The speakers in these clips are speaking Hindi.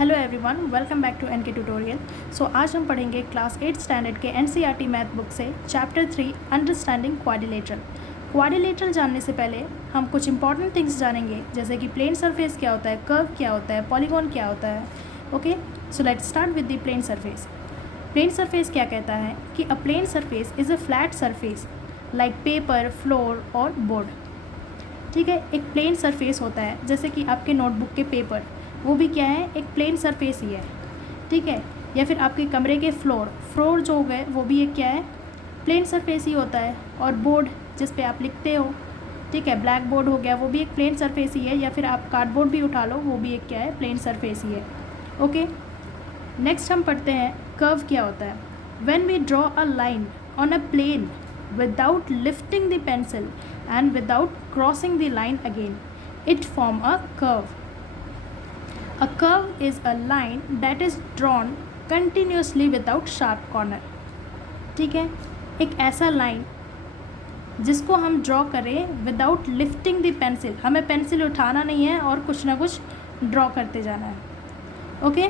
Hello everyone, welcome back to NK tutorial. So आज हम पढ़ेंगे क्लास 8 स्टैंडर्ड के एनसीईआरटी मैथ बुक से चैप्टर 3 अंडरस्टैंडिंग क्वाड्रिलेटरल। क्वाड्रिलेटरल जानने से पहले हम कुछ इंपॉर्टेंट थिंग्स जानेंगे, जैसे कि प्लेन सरफेस क्या होता है, कर्व क्या होता है, पॉलीगॉन क्या होता है। Okay, so let's start with the plane surface. Plane surface क्या कहता है कि a plane surface is a flat surface like paper, floor और बोर्ड। ठीक है, एक प्लेन सरफेस होता है जैसे कि आपके नोटबुक के पेपर, वो भी क्या है, एक प्लेन सरफेस ही है। ठीक है, या फिर आपके कमरे के फ्लोर जो हो गए वो भी एक क्या है, प्लेन सरफेस ही होता है। और बोर्ड जिस पे आप लिखते हो, ठीक है, ब्लैक बोर्ड हो गया, वो भी एक प्लेन सरफेस ही है। या फिर आप कार्डबोर्ड भी उठा लो, वो भी एक क्या है, प्लेन सरफेस ही है। ओके, नेक्स्ट हम पढ़ते हैं कर्व क्या होता है। When we draw a line on a plane without lifting the pencil and without crossing the line again, it form a curve. A curve is a line that is drawn continuously without sharp corner. ठीक है, एक ऐसा लाइन जिसको हम ड्रॉ करें विदाउट लिफ्टिंग द पेंसिल, हमें पेंसिल उठाना नहीं है और कुछ ना कुछ ड्रॉ करते जाना है। ओके,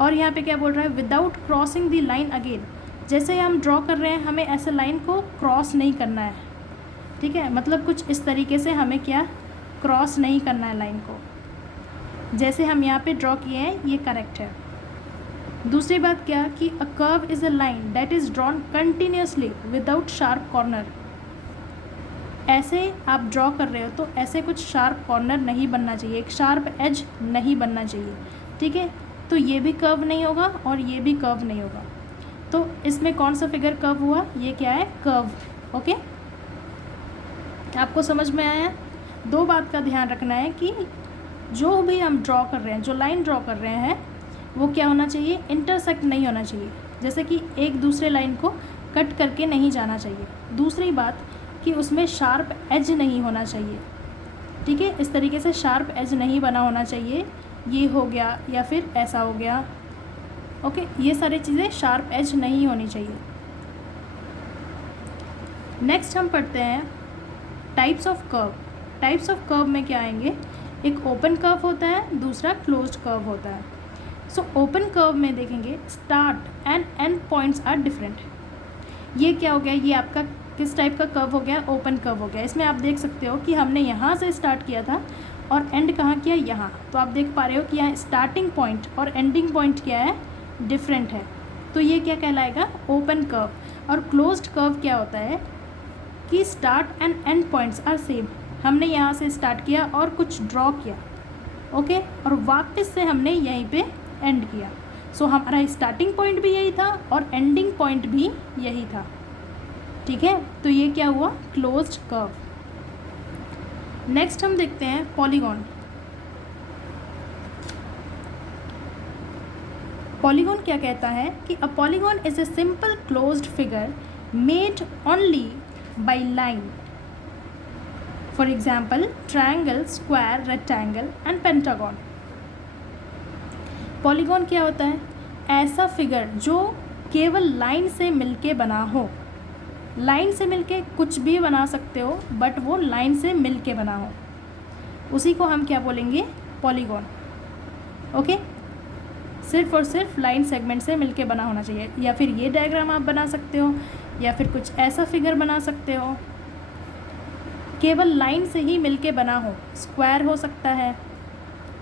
और यहाँ पे क्या बोल रहा है, without crossing the line again. जैसे ही हम ड्रॉ कर रहे हैं, हमें ऐसे लाइन को क्रॉस नहीं करना है। ठीक है, मतलब कुछ इस तरीके से हमें क्या, क्रॉस नहीं करना है लाइन को। जैसे हम यहाँ पे ड्रॉ किए हैं, ये करेक्ट है। दूसरी बात क्या कि a curve is a line that is drawn continuously without sharp corner. ऐसे आप ड्रॉ कर रहे हो तो ऐसे कुछ शार्प कॉर्नर नहीं बनना चाहिए, एक शार्प एज नहीं बनना चाहिए। ठीक है, तो ये भी कर्व नहीं होगा और ये भी कर्व नहीं होगा। तो इसमें कौन सा फिगर कर्व हुआ, ये क्या है, कर्व। ओके, आपको समझ में आया। दो बात का ध्यान रखना है कि जो भी हम ड्रॉ कर रहे हैं, जो लाइन ड्रॉ कर रहे हैं, वो क्या होना चाहिए, इंटरसेक्ट नहीं होना चाहिए। जैसे कि एक दूसरे लाइन को कट करके नहीं जाना चाहिए। दूसरी बात कि उसमें शार्प एज नहीं होना चाहिए। ठीक है, इस तरीके से शार्प एज नहीं बना होना चाहिए, ये हो गया या फिर ऐसा हो गया। ओके, ये सारी चीज़ें शार्प एज नहीं होनी चाहिए। नेक्स्ट हम पढ़ते हैं types of curve. Types of curve में क्या आएंगे, एक ओपन कर्व होता है, दूसरा क्लोज्ड कर्व होता है। सो ओपन कर्व में देखेंगे start and end points are different. ये क्या हो गया, ये आपका किस टाइप का कर्व हो गया, ओपन कर्व हो गया। इसमें आप देख सकते हो कि हमने यहाँ से स्टार्ट किया था और एंड कहाँ किया, यहाँ। तो आप देख पा रहे हो कि यहाँ स्टार्टिंग पॉइंट और एंडिंग पॉइंट क्या है, डिफरेंट है। तो ये क्या कहलाएगा, ओपन कर्व। और क्लोज्ड कर्व क्या होता है कि start and end points are same. हमने यहाँ से स्टार्ट किया और कुछ ड्रॉ किया, ओके, और वापस से हमने यहीं पे एंड किया। सो हमारा स्टार्टिंग पॉइंट भी यही था और एंडिंग पॉइंट भी यही था। ठीक है, तो ये क्या हुआ, क्लोज्ड कर्व। नेक्स्ट हम देखते हैं पॉलीगॉन। पॉलीगॉन क्या कहता है कि a polygon is a simple closed figure made only by line. For example triangle, square, rectangle and pentagon. Polygon क्या होता है, ऐसा फिगर जो केवल लाइन से मिलके बना हो। लाइन से मिलके कुछ भी बना सकते हो, बट वो लाइन से मिलके बना हो, उसी को हम क्या बोलेंगे, पॉलीगॉन। ओके, सिर्फ और सिर्फ लाइन सेगमेंट से मिलके बना होना चाहिए। या फिर ये डायग्राम आप बना सकते हो, या फिर कुछ ऐसा फिगर बना सकते हो, केवल लाइन से ही मिलके बना हो। स्क्वायर हो सकता है,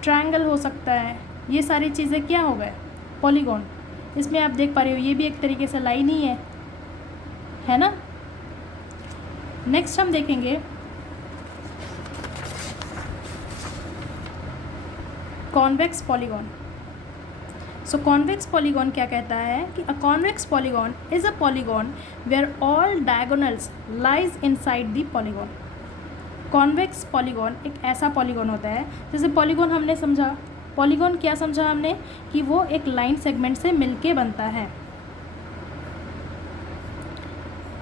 ट्रायंगल हो सकता है, ये सारी चीज़ें क्या हो गए, पॉलीगॉन। इसमें आप देख पा रहे हो ये भी एक तरीके से लाइन ही है ना। नेक्स्ट हम देखेंगे convex polygon. So convex polygon क्या कहता है कि a convex polygon is a polygon where all diagonals lies inside the polygon. Convex polygon एक ऐसा पॉलीगॉन होता है, जैसे पॉलीगॉन हमने समझा, पॉलीगॉन क्या समझा हमने कि वो एक लाइन सेगमेंट से मिलके बनता है।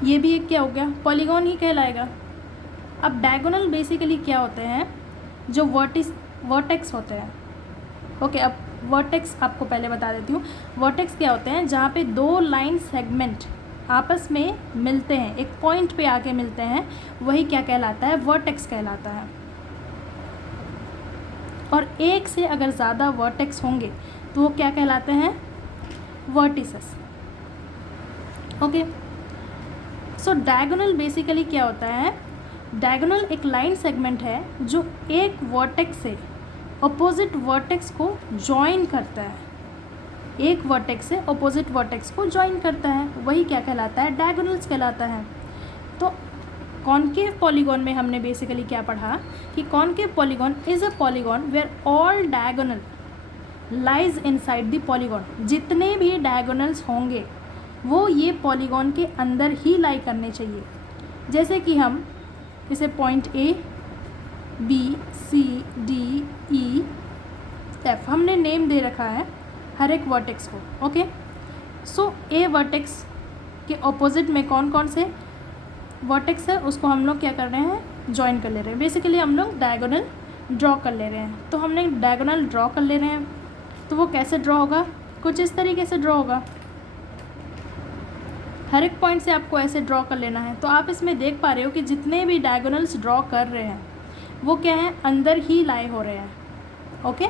ये भी एक क्या हो गया, पॉलीगॉन ही कहलाएगा। अब डायगोनल बेसिकली क्या होते हैं, जो वर्टेक्स होते हैं। ओके, अब वर्टेक्स आपको पहले बता देती हूँ। वर्टेक्स क्या होते हैं, जहाँ पे दो लाइन सेगमेंट आपस में मिलते हैं, एक पॉइंट पे आके मिलते हैं, वही क्या कहलाता है, वर्टेक्स कहलाता है। और एक से अगर ज़्यादा वर्टेक्स होंगे तो वो क्या कहलाते हैं, वर्टिसेस। ओके, सो डायगोनल बेसिकली क्या होता है, डायगोनल एक लाइन सेगमेंट है जो एक वर्टेक्स से अपोजिट वर्टेक्स को जॉइन करता है, एक वर्टेक्स से अपोजिट वर्टेक्स को जॉइन करता है, वही क्या कहलाता है, डायगोनल्स कहलाता है। तो कॉन्केव पॉलीगॉन में हमने बेसिकली क्या पढ़ा कि concave polygon is a polygon where all diagonal lies inside the polygon. जितने भी डायगोनल्स होंगे वो ये पॉलीगॉन के अंदर ही लाई करने चाहिए। जैसे कि हम इसे point A, B, C, D, E, F हमने नेम दे रखा है हर एक वर्टेक्स को। ओके, सो ए वर्टेक्स के ऑपोजिट में कौन कौन से वर्टेक्स है उसको हम लोग क्या कर रहे हैं, ज्वाइन कर ले रहे हैं। बेसिकली हम लोग डायगोनल ड्रॉ कर ले रहे हैं। तो हमने डायगोनल ड्रॉ कर ले रहे हैं, तो वो कैसे ड्रॉ होगा, कुछ इस तरीके से ड्रॉ होगा। हर एक पॉइंट से आपको ऐसे ड्रॉ कर लेना है। तो आप इसमें देख पा रहे हो कि जितने भी डायगोनल्स ड्रॉ कर रहे हैं वो क्या है, अंदर ही लाई हो रहे हैं। ओके,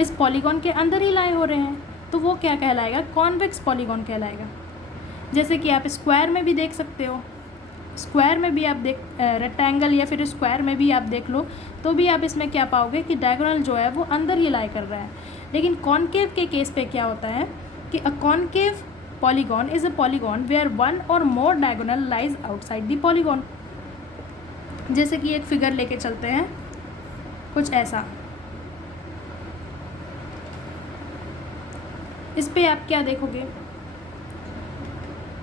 इस पॉलीगॉन के अंदर ही लाई हो रहे हैं, तो वो क्या कहलाएगा, कॉन्वेक्स पॉलीगॉन कहलाएगा। जैसे कि आप स्क्वायर में भी देख सकते हो, स्क्वायर में भी आप रेक्टेंगल या फिर स्क्वायर में भी आप देख लो तो भी आप इसमें क्या पाओगे कि डायगोनल जो है वो अंदर ही लाई कर रहा है। लेकिन कॉन्केव के केस पे क्या होता है कि a concave polygon is a polygon where one or more diagonal lies outside the polygon. जैसे कि एक फिगर लेके चलते हैं कुछ ऐसा, इस पे आप क्या देखोगे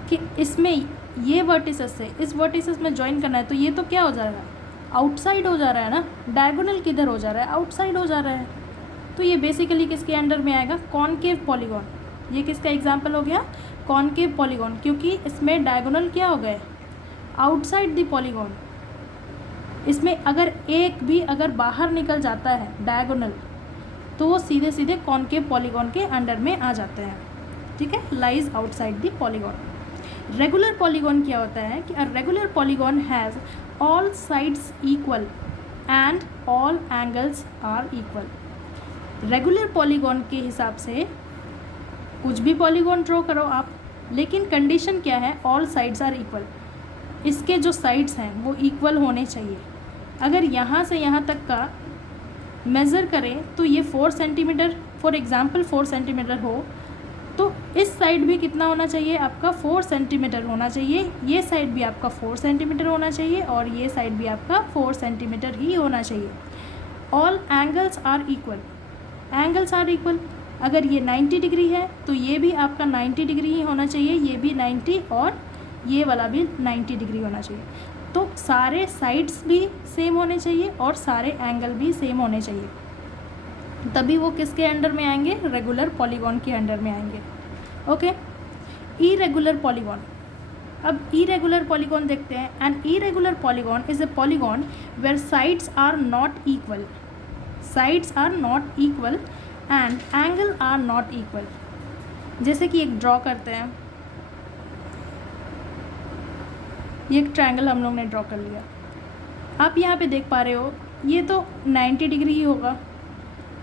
कि इसमें ये वर्टिसेस से इस वर्टिसेस में ज्वाइन करना है, तो ये तो क्या हो जा रहा है, आउटसाइड हो जा रहा है ना। डायगोनल किधर हो जा रहा है, आउटसाइड हो जा रहा है। तो ये बेसिकली किसके अंडर में आएगा, कॉन्केव पॉलीगॉन। ये किसका एग्जांपल हो गया, कॉन्केव पॉलीगॉन, क्योंकि इसमें डायगोनल क्या हो गए, आउटसाइड द पॉलीगॉन। इसमें अगर एक भी अगर बाहर निकल जाता है डायगोनल तो वो सीधे सीधे कॉन्केव पॉलीगॉन के अंडर में आ जाते हैं। ठीक है, lies outside the polygon. Regular polygon क्या होता है कि a regular polygon has all sides equal and all angles are equal. Regular polygon के हिसाब से कुछ भी पॉलीगॉन ड्रॉ करो आप, लेकिन कंडीशन क्या है, ऑल साइड्स आर इक्वल। इसके जो साइड्स हैं वो इक्वल होने चाहिए। अगर यहाँ से यहाँ तक का मेज़र करें तो ये 4 सेंटीमीटर, फॉर एग्ज़ाम्पल 4 सेंटीमीटर हो तो इस साइड भी कितना होना चाहिए आपका, 4 सेंटीमीटर होना चाहिए। ये साइड भी आपका 4 सेंटीमीटर होना चाहिए और ये साइड भी आपका 4 सेंटीमीटर ही होना चाहिए। All angles are equal, angles are equal. अगर ये 90 डिग्री है तो ये भी आपका 90 डिग्री ही होना चाहिए, ये भी 90 और ये वाला भी 90 डिग्री होना चाहिए। तो सारे साइड्स भी सेम होने चाहिए और सारे एंगल भी सेम होने चाहिए, तभी वो किसके अंडर में आएंगे, रेगुलर पॉलीगॉन के अंडर में आएंगे। Okay, irregular polygon. अब इरेगुलर पॉलीगॉन देखते हैं। An irregular polygon is a polygon where sides are not equal, sides are not equal and angle are not equal. जैसे कि एक ड्रॉ करते हैं, ये एक ट्रायंगल हम लोग ने ड्रॉ कर लिया। आप यहाँ पे देख पा रहे हो ये तो 90 डिग्री ही होगा,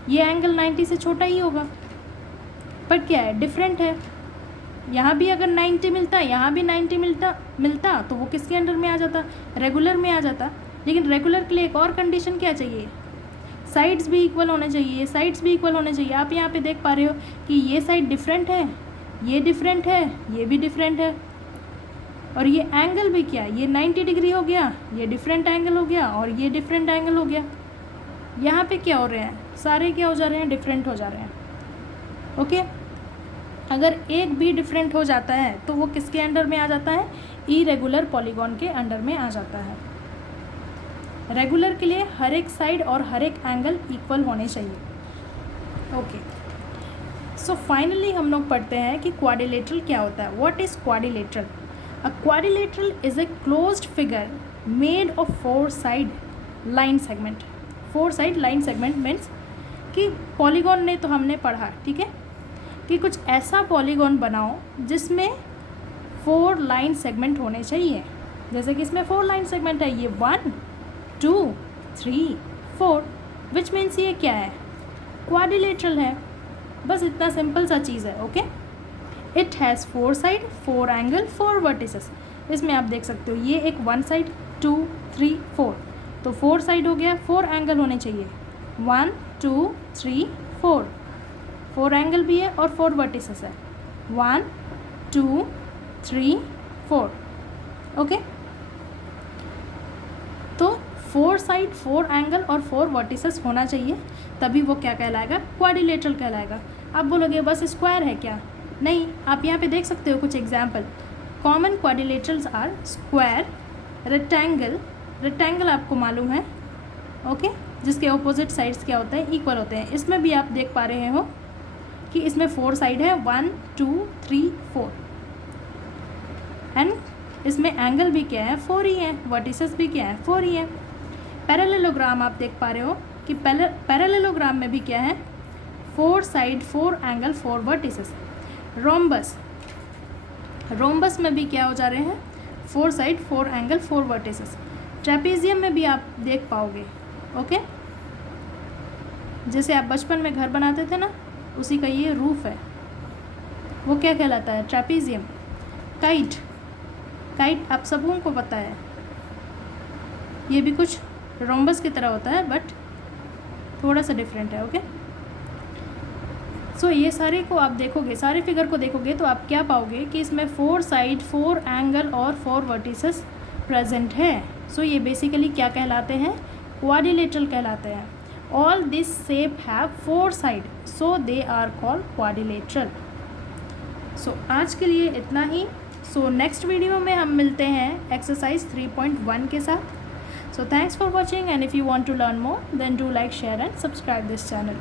ये एंगल 90 से छोटा ही होगा, पर क्या है, डिफरेंट है। यहाँ भी अगर 90 मिलता, यहाँ भी 90 मिलता तो वो किसके अंडर में आ जाता, रेगुलर में आ जाता। लेकिन रेगुलर के लिए एक और कंडीशन क्या चाहिए, साइड्स भी इक्वल होने चाहिए, साइड्स भी इक्वल होने चाहिए। आप यहाँ पे देख पा रहे हो कि ये साइड डिफरेंट है, ये डिफरेंट है, ये भी डिफरेंट है, और ये एंगल भी क्या, ये 90 डिग्री हो गया, ये डिफरेंट एंगल हो गया और ये डिफरेंट एंगल हो गया। यहाँ पे क्या हो रहे हैं, सारे क्या हो जा रहे हैं, डिफरेंट हो जा रहे हैं। ओके, अगर एक भी डिफरेंट हो जाता है तो वो किसके अंडर में आ जाता है, इरेगुलर पॉलीगॉन के अंडर में आ जाता है। रेगुलर के लिए हर एक साइड और हर एक एंगल इक्वल होने चाहिए। ओके, सो फाइनली हम लोग पढ़ते हैं कि क्वाड्रिलेटरल क्या होता है। What is quadrilateral? A quadrilateral is a closed figure made of 4 side line segment. 4 side line segment means कि पॉलीगॉन ने तो हमने पढ़ा, ठीक है, कि कुछ ऐसा पॉलीगॉन बनाओ जिसमें 4 लाइन सेगमेंट होने चाहिए। जैसे कि इसमें 4 लाइन सेगमेंट है, ये 1 2 3 4। विच मीन्स ये क्या है, क्वाड्रिलेटरल है। बस इतना सिंपल सा चीज़ है। Okay, it has 4 side, 4 angle, 4 vertices. इसमें आप देख सकते हो ये एक 1 साइड, 2, 3, 4, तो 4 साइड हो गया, 4 एंगल होने चाहिए, 1, 2, 3, 4, 4 एंगल भी है और 4 वर्टिसेस है, 1, 2, 3, 4। ओके, तो 4 साइड, 4 एंगल और 4 वर्टिसेस होना चाहिए, तभी वो क्या कहलाएगा, क्वाड्रिलेटरल कहलाएगा। आप बोलोगे बस स्क्वायर है क्या, नहीं, आप यहाँ पे देख सकते हो कुछ example. Common quadrilaterals are square, rectangle, rectangle आपको मालूम है, ओके, जिसके ऑपोजिट साइड्स क्या होते हैं, इक्वल होते हैं। इसमें भी आप देख पा रहे हो कि इसमें 4 साइड है, 1, 2, 3, 4, एंड इसमें एंगल भी क्या है, 4 ही है, वर्टिसेस भी क्या है, 4 ही है। पैरेललोग्राम आप देख पा रहे हो कि पैरेललोग्राम में भी क्या है, 4 side, 4 angle, 4 vertices. Rhombus, rhombus में भी क्या हो जा रहे हैं, 4 साइड, 4 एंगल, 4 वर्टिसेस। ट्रेपेजियम में भी आप देख पाओगे। ओके, जैसे आप बचपन में घर बनाते थे ना, उसी का ये रूफ है, वो क्या कहलाता है, ट्रेपेजियम। काइट, काइट आप सबों को पता है, ये भी कुछ रोम्बस की तरह होता है बट थोड़ा सा डिफरेंट है। ओके, सो ये सारे को आप देखोगे, सारे फिगर को देखोगे तो आप क्या पाओगे कि इसमें 4 साइड, 4 एंगल और 4 वर्टिसेस प्रेजेंट है। सो ये बेसिकली क्या कहलाते हैं, क्वाड्रिलेटरल कहलाते हैं। All this shape have 4 side, so they are called quadrilateral. So आज के लिए इतना ही। सो नेक्स्ट वीडियो में हम मिलते हैं एक्सरसाइज 3.1 के साथ। So thanks for watching, and if you want to learn more, then do like, share and subscribe this channel.